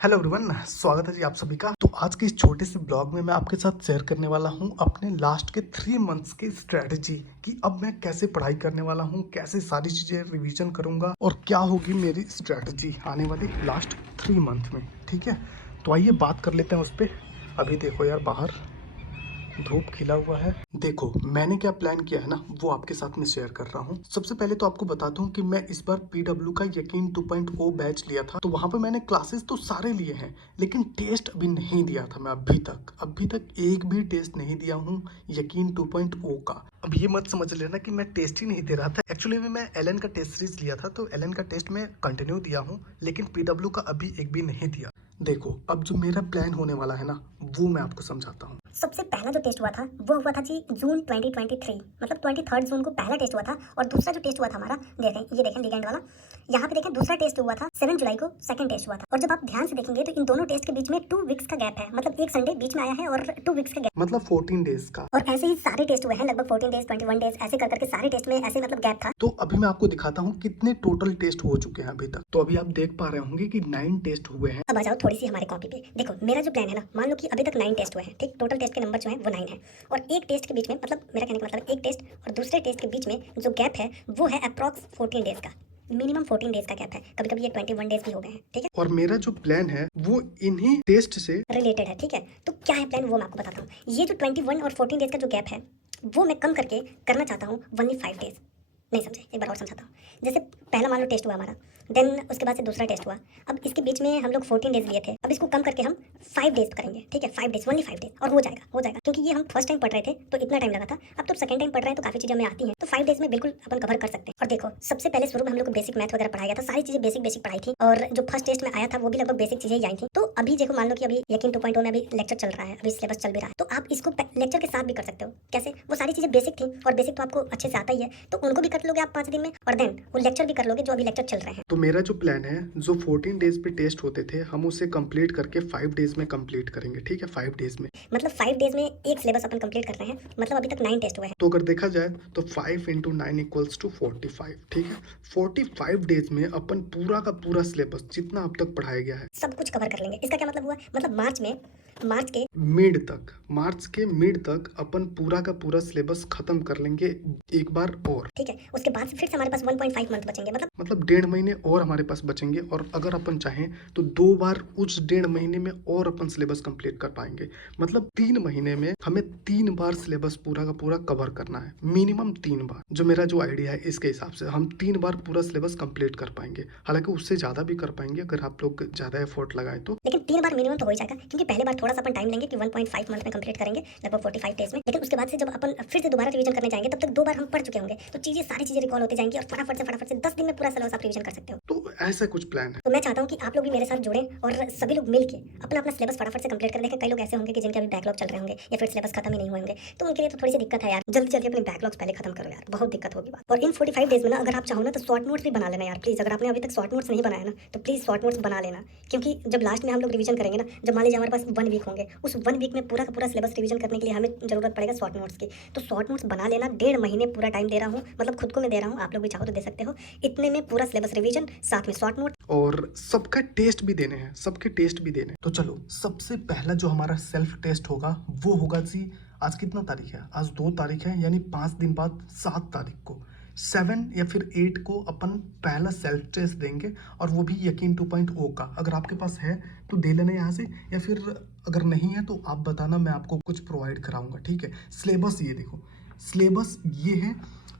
Hello everyone, स्वागत है जी आप सभी का। तो आज के इस छोटे से ब्लॉग में मैं आपके साथ शेयर करने वाला हूं अपने लास्ट के 3 मंथ्स की स्ट्रेटजी कि अब मैं कैसे पढ़ाई करने वाला हूं, कैसे सारी चीज़ें रिवीजन करूंगा और क्या होगी मेरी स्ट्रेटजी आने वाले लास्ट 3 मंथ में। ठीक है, तो आइए बात कर लेते हैं उस पर। अभी देखो यार, बाहर धूप खिला हुआ है। देखो मैंने क्या प्लान किया है ना, वो आपके साथ में शेयर कर रहा हूँ। सबसे पहले तो आपको बता दूं कि मैं इस बार पीडब्ल्यू का यकीन 2.0 बैच लिया था। तो वहां पे मैंने क्लासेस तो सारे लिए हैं, लेकिन टेस्ट अभी नहीं दिया था मैं। अभी तक एक भी टेस्ट नहीं दिया हूँ यकीन 2.0 का। अब ये मत समझ लेना कि मैं टेस्ट ही नहीं दे रहा था। एक्चुअली में मैं एलन का टेस्ट सीरीज लिया था, तो एलन का टेस्ट में कंटिन्यू दिया हूँ, लेकिन पीडब्ल्यू का अभी एक भी नहीं दिया। देखो अब जो मेरा प्लान होने वाला है ना, वो मैं आपको समझाता हूँ। सबसे पहला जो टेस्ट हुआ था वो हुआ था जी जून 2023, मतलब 23 जून को पहला टेस्ट हुआ था। और दूसरा जो टेस्ट हुआ था हमारा, ये देखें लिगेंड वाला, यहाँ पे देखें दूसरा टेस्ट हुआ था 7 जुलाई को, सेकंड टेस्ट हुआ था। और जब आप ध्यान से देखेंगे तो इन दोनों टेस्ट के बीच में 2 वीक्स का गैप है, मतलब एक संडे बीच में आया है और 2 वीक्स का गैप, मतलब 14 डेज का। और ऐसे ही सारे टेस्ट हुए हैं लगभग 14 डेज 21 डेज ऐसे कर करके सारे टेस्ट में ऐसे मतलब गैप था। तो अभी मैं आपको दिखाता हूँ कितने टोटल टेस्ट हो चुके हैं अभी तक। तो अभी आप देख पा रहे होंगे कि 9 टेस्ट हुए हैं। अब आ जाओ थोड़ी सी हमारे कॉपी पे। देखो मेरा जो प्लान है ना, मान लो कि अभी तक 9 टेस्ट हुए हैं, ठीक, टोटल टेस्ट के नंबर जो है वो 9 है। और एक टेस्ट के बीच में, मतलब मेरा कहने का मतलब एक टेस्ट और दूसरे टेस्ट के बीच में जो गैप है वो है अप्रॉक्स 14 डेज का, मिनिमम 14 डेज का गैप है। कभी कभी ये 21 डेज भी हो गए हैं, ठीक है। और मेरा जो प्लान है वो इन्हीं टेस्ट से रिलेटेड है, ठीक है। तो क्या है प्लान वो मैं आपको बताता हूँ। ये जो 21 और 14 डेज का जो गैप है वो मैं कम करके करना चाहता हूँ ओनली 5 डेज। नहीं समझे, एक बार और समझाता हूँ। जैसे पहला मान लो टेस्ट हुआ हमारा, देन उसके बाद से दूसरा टेस्ट हुआ। अब इसके बीच में हम लोग 14 डेज लिए थे, अब इसको कम करके हम 5 डेज करेंगे, ठीक है। 5 डेज, ओनली 5 डेज, और हो जाएगा क्योंकि ये हम फर्स्ट टाइम पढ़ रहे थे तो इतना टाइम लगा था। अब तो सेकंड टाइम पढ़ रहे हैं तो काफी चीजें हमें आती हैं, तो 5 डेज में बिल्कुल अपन कवर कर सकते हैं। और देखो सबसे पहले शुरू में हम लोग को बेसिक मैथ वगैरह पढ़ाया गया था, सारी चीजें बेसिक पढ़ाई थी। और जो फर्स्ट टेस्ट में आया था वो भी लगभग बेसिक चीजें ही आई थी। तो अभी देखो मान लो कि अभी यकीन 2.0 में अभी लेक्चर चल रहा है, अभी सिलेबस चल भी रहा है, तो आप इसको लेक्चर के साथ भी कर सकते हो। कैसे? वो सारी चीजें बेसिक थी और बेसिक तो आपको अच्छे से आता ही है, तो उनको भी कर लोगे आप 5 दिन में, और देन वो लेक्चर भी कर लोगे जो अभी लेक्चर चल रहे हैं। तो मेरा जो प्लान है, जो 14 डेज पे टेस्ट होते थे हम उसे कंप्लीट करके 5 डेज में कंप्लीट करेंगे। ठीक है, 5 डेज में, मतलब 5 डेज में एक सिलेबस अपन कंप्लीट कर रहे हैं। मतलब अभी तक 9 टेस्ट हुए हैं। तो अगर देखा जाए तो 5 × 9 = 45। ठीक है, 45 डेज में अपन पूरा का पूरा सिलेबस जितना अब तक पढ़ाया गया है सब कुछ कवर कर लेंगे। इसका क्या मतलब हुआ? मतलब मार्च के मार्च के मिड तक अपन पूरा का पूरा सिलेबस खत्म कर लेंगे एक बार और। ठीक है, उसके बाद से फिर से हमारे पास 1.5 मंथ बचेंगे, मतलब 1.5 महीने और हमारे पास बचेंगे। और अगर अपन चाहें तो 2 बार उस 1.5 महीने में और अपन सिलेबस कंप्लीट कर पाएंगे। मतलब 3 महीने में हमें 3 बार सिलेबस पूरा का पूरा कवर करना है, मिनिमम 3 बार। जो मेरा जो आइडिया है इसके हिसाब से हम 3 बार पूरा सिलेबस कंप्लीट कर पाएंगे। हालांकि उससे ज्यादा भी कर पाएंगे अगर आप लोग ज्यादा एफर्ट लगाए तो। लेकिन 3 बार मिनिमम तो हो ही जाएगा, क्योंकि पहले बार थोड़ा सा अपन टाइम लेंगे कि 1.5 मंथ में कंप्लीट करेंगे, लगभग 45 डेज में। लेकिन उसके बाद से जब अपन फिर से दोबारा रिवीजन करने जाएंगे तब तक 2 बार हम पढ़ चुके होंगे, तो सारी चीजें रिकॉल होती जाएंगी और फटाफट से 10 दिन में पूरा सिलेबस आप रिवीजन कर सकते हो। तो ऐसा कुछ प्लान है। तो मैं चाहता हूँ कि आप लोग भी मेरे साथ जुड़े और सभी लोग मिलके अपना अपना सिलेबस फटाफट से कंप्लीट कर देखें। कई लोग ऐसे होंगे कि जिनके अभी बैकलॉग चल रहे होंगे या फिर सिलेबस खत्म ही नहीं हुए होंगे, तो उनके लिए तो थोड़ी सी दिक्कत है यार। जल्दी जल्दी अपने बैकलॉग्स पहले खत्म करो यार, बहुत दिक्कत होगी बात। और इन 45 डेज में ना अगर आप चाहो ना तो शॉर्ट नोट्स भी बना लेना यार प्लीज। अगर आपने अभी तक शॉर्ट नोट्स नहीं बनाया ना तो प्लीज शॉर्ट नोट्स बना लेना, क्योंकि जब लास्ट में हम लोग रिवीजन करेंगे ना, जब मान लीजिए हमारे पास 1 वीक होंगे, उस 1 वीक में पूरा का पूरा सिलेबस रिवीजन करने के लिए हमें जरूरत पड़ेगा शॉर्ट नोट्स की। तो शॉर्ट नोट्स बना लेना। 1.5 महीने पूरा टाइम दे रहा हूँ, मतलब खुद को मैं दे रहा हूँ, आप लोग भी चाहो तो दे सकते हो। इतने में पूरा सिलेबस रिवीजन, साथ में शॉर्ट नोट, और सबका टेस्ट भी देने हैं, सबके टेस्ट भी देने हैं। तो चलो सबसे पहला जो हमारा सेल्फ टेस्ट होगा वो होगा जी, आज कितना तारीख है? आज 2 तारीख है, यानी 5 दिन बाद 7 तारीख को, 7 या फिर 8 को अपन पहला सेल्फ टेस्ट देंगे। और वो भी यकीन 2.0 का। अगर आपके पास है तो दे लेना यहाँ से, या फिर अगर नहीं है तो आप बताना, मैं आपको कुछ प्रोवाइड कराऊंगा। ठीक है, सिलेबस ये देखो, सिलेबस ये है,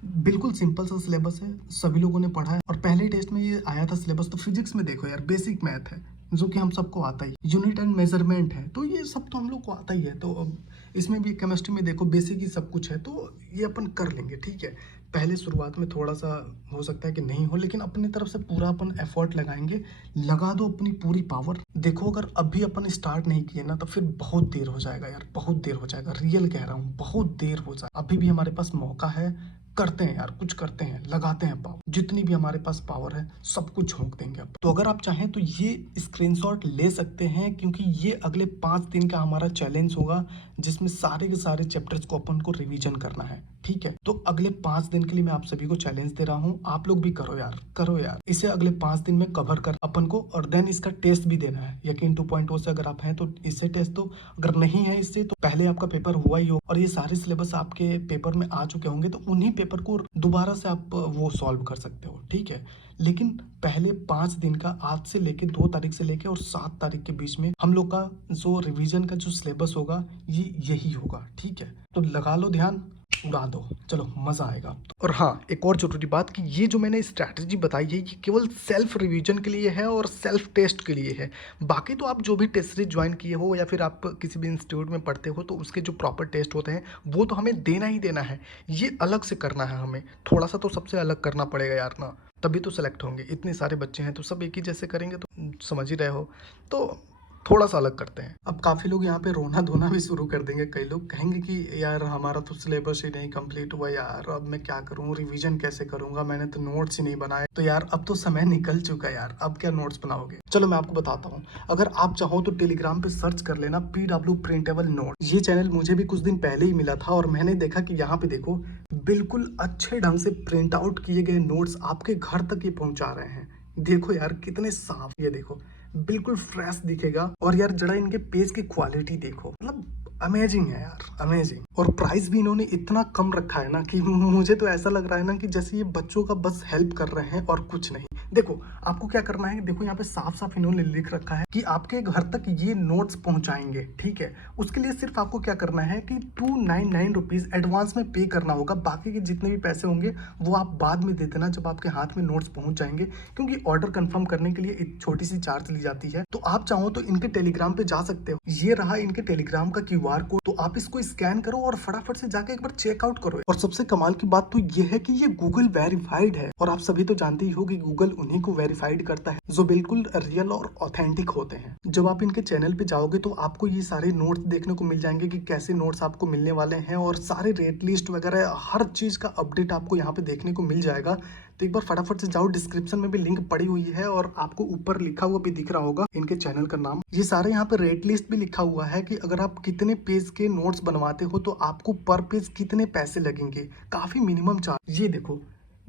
बिल्कुल सिंपल सा सिलेबस है, सभी लोगों ने पढ़ा है। और पहले टेस्ट में ये आया था सिलेबस। तो फिजिक्स में देखो यार, बेसिक मैथ है जो कि हम सबको आता ही, यूनिट एंड मेजरमेंट है, तो ये सब तो हम लोग को आता ही है। तो अब इसमें भी केमिस्ट्री में देखो बेसिक ही सब कुछ है, तो ये अपन कर लेंगे। ठीक है, पहले शुरुआत में थोड़ा सा हो सकता है कि नहीं हो, लेकिन अपनी तरफ से पूरा अपन एफर्ट लगाएंगे। लगा दो अपनी पूरी पावर। देखो अगर अभी अपन स्टार्ट नहीं किए ना तो फिर बहुत देर हो जाएगा यार, बहुत देर हो जाएगा, रियल कह रहा हूँ, बहुत देर हो जाएगा। अभी भी हमारे पास मौका है, करते हैं यार, कुछ करते हैं, लगाते हैं पावर, जितनी भी हमारे पास पावर है सब कुछ झोंक देंगे अब। तो अगर आप चाहें तो ये स्क्रीनशॉट ले सकते हैं, क्योंकि ये अगले 5 दिन का हमारा चैलेंज होगा, जिसमें सारे के सारे चैप्टर्स को अपन को रिवीजन करना है। ठीक है। तो अगले 5 दिन के लिए मैं आप सभी को चैलेंज दे रहा हूँ, आप लोग भी करो यार, करो यार, इसे अगले 5 दिन में कवर कर अपन को, और देन इसका टेस्ट भी देना है। यकीन 2.0 से अगर आप हैं तो इससे टेस्ट दो, अगर नहीं है इससे तो पहले आपका पेपर हुआ ही हो और ये सारे सिलेबस आपके पेपर में आ चुके होंगे, तो उन्हीं पेपर को दोबारा से आप वो सॉल्व कर सकते हो, ठीक है। लेकिन पहले 5 दिन का, आज से लेके 2 तारीख से लेके और 7 तारीख के बीच में हम लोग का जो रिवीजन का जो सिलेबस होगा ये यही होगा, ठीक है। तो लगा लो ध्यान, उड़ा दो, चलो मजा आएगा। और हाँ, एक और जरूरी बात कि ये जो मैंने स्ट्रैटेजी बताई है ये केवल सेल्फ रिवीजन के लिए है और सेल्फ टेस्ट के लिए है। बाकी तो आप जो भी टेस्ट सीरीज ज्वाइन किए हो या फिर आप किसी भी इंस्टीट्यूट में पढ़ते हो तो उसके जो प्रॉपर टेस्ट होते हैं वो तो हमें देना ही देना है, ये अलग से करना है हमें, थोड़ा सा तो सबसे अलग करना पड़ेगा यार ना, तभी तो सेलेक्ट होंगे। इतने सारे बच्चे हैं तो सब एक ही जैसे करेंगे तो समझ ही रहे हो, तो थोड़ा सा अलग करते हैं। अब काफ़ी लोग यहाँ पे रोना धोना भी शुरू कर देंगे, कई लोग कहेंगे कि यार हमारा तो सिलेबस ही नहीं कंप्लीट हुआ यार, अब मैं क्या करूँ, रिवीजन कैसे करूँगा, मैंने तो नोट्स ही नहीं बनाए। तो यार अब तो समय निकल चुका है यार, अब क्या नोट्स बनाओगे। चलो मैं आपको बताता हूँ, अगर आप चाहो तो टेलीग्राम पे सर्च कर लेना PW प्रिंटेबल नोट। ये चैनल मुझे भी कुछ दिन पहले ही मिला था और मैंने देखा कि यहाँ पे देखो बिल्कुल अच्छे ढंग से प्रिंट आउट किए गए नोट्स आपके घर तक ही पहुँचा रहे हैं। देखो यार कितने साफ, ये देखो बिल्कुल फ्रेश दिखेगा। और यार जरा इनके पेज की क्वालिटी देखो, मतलब अमेजिंग है यार, अमेजिंग। और प्राइस भी इन्होंने इतना कम रखा है ना कि मुझे तो ऐसा लग रहा है ना कि जैसे ये बच्चों का बस हेल्प कर रहे हैं और कुछ नहीं। देखो आपको क्या करना है, देखो यहाँ पे साफ साफ इन्होंने लिख रखा है कि आपके घर तक ये नोट्स पहुंचाएंगे, ठीक है। उसके लिए सिर्फ आपको क्या करना है कि 299 रुपीज एडवांस में पे करना होगा, बाकी के जितने भी पैसे होंगे वो आप बाद में दे देना जब आपके हाथ में नोट्स पहुंच जाएंगे, क्योंकि ऑर्डर कंफर्म करने के लिए एक छोटी सी चार्ज ली जाती है। तो आप चाहो तो इनके टेलीग्राम पे जा सकते हो, ये रहा इनके टेलीग्राम का QR कोड, तो आप इसको स्कैन करो और फटाफट से जाके एक बार चेकआउट करो। और सबसे कमाल की बात तो ये है कि ये गूगल वेरीफाइड है, और आप सभी तो जानते ही हो कि गूगल उन्हीं को वेरीफाइड करता है जो बिल्कुल रियल और ऑथेंटिक होते हैं। जब आप इनके चैनल पे जाओगे तो आपको ये सारे नोट्स देखने को मिल जाएंगे कि कैसे नोट्स आपको मिलने वाले हैं, और सारे रेट लिस्ट वगैरह हर चीज का अपडेट आपको यहाँ पे देखने को मिल जाएगा। तो एक बार फटाफट से जाओ, डिस्क्रिप्शन में भी लिंक पड़ी हुई है और आपको ऊपर लिखा हुआ भी दिख रहा होगा इनके चैनल का नाम। ये सारे यहाँ पे रेट लिस्ट भी लिखा हुआ है कि अगर आप कितने पेज के नोट्स बनवाते हो तो आपको पर पेज कितने पैसे लगेंगे, काफी मिनिमम चार्ज। ये देखो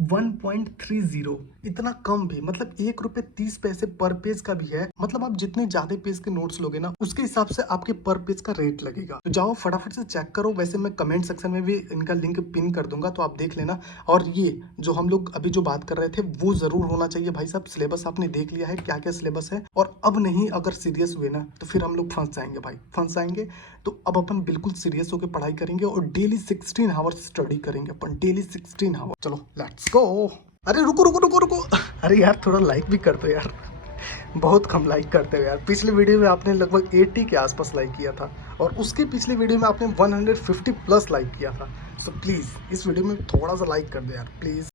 1.30, इतना कम भी, मतलब ₹1.30 पर पेज का भी है। मतलब आप जितने ज्यादा पेज के नोट्स लोगे ना उसके हिसाब से आपके पर पेज का रेट लगेगा। तो जाओ फटाफट से चेक करो, वैसे मैं कमेंट सेक्शन में भी इनका लिंक पिन कर दूंगा तो आप देख लेना। और ये जो हम लोग अभी जो बात कर रहे थे वो जरूर होना चाहिए भाई साहब। सिलेबस आपने देख लिया है क्या क्या सिलेबस है, और अब नहीं अगर सीरियस हुए ना तो फिर हम लोग फंस जाएंगे भाई, फंस जाएंगे। तो अब अपन बिल्कुल सीरियस होकर पढ़ाई करेंगे और डेली 16 आवर्स स्टडी करेंगे अपन, डेली 16 आवर्स। चलो लेट्स गो। अरे रुको रुको रुको रुको, अरे यार थोड़ा लाइक भी कर दो यार, बहुत कम लाइक करते हो यार। पिछले वीडियो में आपने लगभग 80 के आसपास लाइक किया था और उसके पिछले वीडियो में आपने 150 प्लस लाइक किया था। सो प्लीज़ इस वीडियो में थोड़ा सा लाइक कर दो यार प्लीज़।